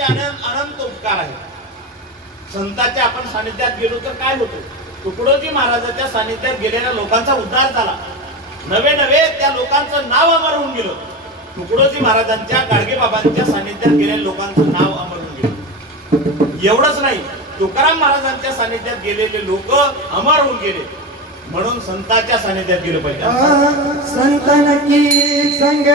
संतांचे अनंत उपकार आहेत. संतांच्या आपण सानिध्यात गेलो तर काय होतं? तुकडोजी महाराजांच्या सानिध्यात गेलेल्या लोकांचा उद्धार झाला. नवे नवे त्या लोकांचं नाव अमर होऊन गेलं. तुकडोजी महाराजांच्या गाडगे बाबांच्या सानिध्यात गेलेल्या लोकांचं नाव अमर होऊन गेलं. एवढंच नाही, तुकाराम महाराजांच्या सानिध्यात गेलेले लोक अमर होऊन गेले. म्हणून संतांच्या सानिध्यात गेलं पाहिजे. संतान की संग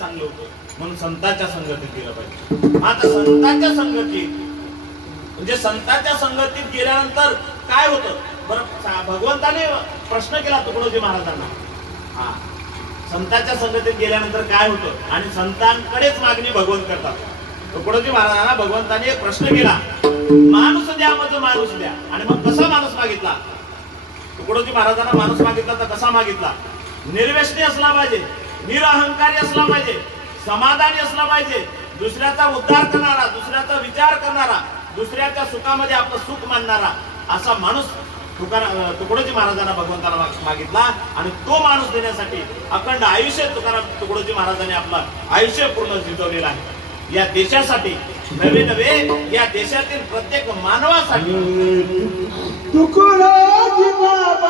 चांगलं होतं. म्हणून संतांच्या संगतीत गेलं पाहिजे. आता संतांच्या संगतीत म्हणजे संतांच्या संगतीत गेल्यानंतर काय होतं बरं? भगवंताने प्रश्न केला तुकडोजी महाराजांना, संतांच्या संगतीत गेल्यानंतर काय होतं? आणि संतांकडेच मागणी भगवंत करतात. तुकडोजी महाराजांना भगवंताने एक प्रश्न केला, माणूस द्या म्हणजे माणूस द्या. आणि मग कसा माणूस मागितला? तुकडोजी महाराजांना माणूस मागितला तर कसा मागितला? निर्व्यसनी असला पाहिजे, निरअहंकारी असला पाहिजे, समाधानी असला पाहिजे, दुसऱ्याचा उद्धार करणारा, दुसऱ्याचा विचार करणारा, दुसऱ्याच्या सुखामध्ये आपलं सुख मानणारा असा माणूस तुकडोजी महाराजांना भगवंताला मागितला. आणि तो माणूस देण्यासाठी अखंड आयुष्य तुकडोजी महाराजांनी आपलं आयुष्य पूर्ण जिंकवलेलं आहे. या देशासाठी नवे नवे या देशातील प्रत्येक मानवासाठी तुकडोजी बाबा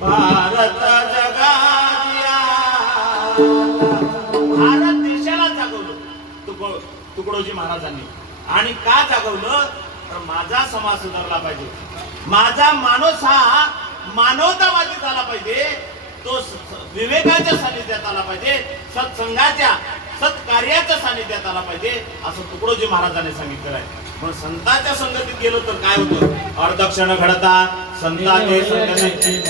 भारत जगादिया भारत देशाला जागवलं तुकडोजी महाराजांनी. आणि का जागवलं तर माझा समाज सुधारला पाहिजे, माझा माणूस हा मानवतावादी झाला पाहिजे, तो विवेकाच्या सानिध्यात आला पाहिजे, सत्संगाच्या सत्कार्याच्या सानिध्यात आला पाहिजे असं तुकडोजी महाराजांनी सांगितलं आहे. पण संतांच्या संगतीत गेलो तर काय होतं? अर्धक्षण घडता संतांचे संगतीत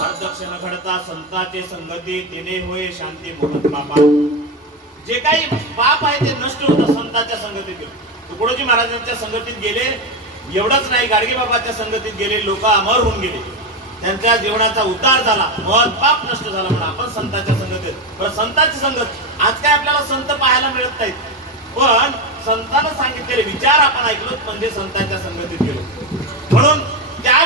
अर्धक्षण घडता संताचे संगती तिने होय शांती मोहन बाबा. जे काही पाप आहे ते नष्ट होतं संतांच्या संगतीत. तुकडोजी महाराजांच्या संगतीत गेले, एवढंच नाही गाडगे बाबाच्या संगतीत गेले, लोक अमर होऊन गेले, त्यांच्या जीवनाचा उद्धार झाला, महत् पाप नष्ट झाला. म्हणून आपण संतांच्या संगतीत. पण संतांची संगत आज काय आपल्याला संत पाहायला मिळत नाहीत, पण संतांना सांगितलेले विचार आपण ऐकलो म्हणजे संतांच्या संगतीत गेलो. म्हणून त्या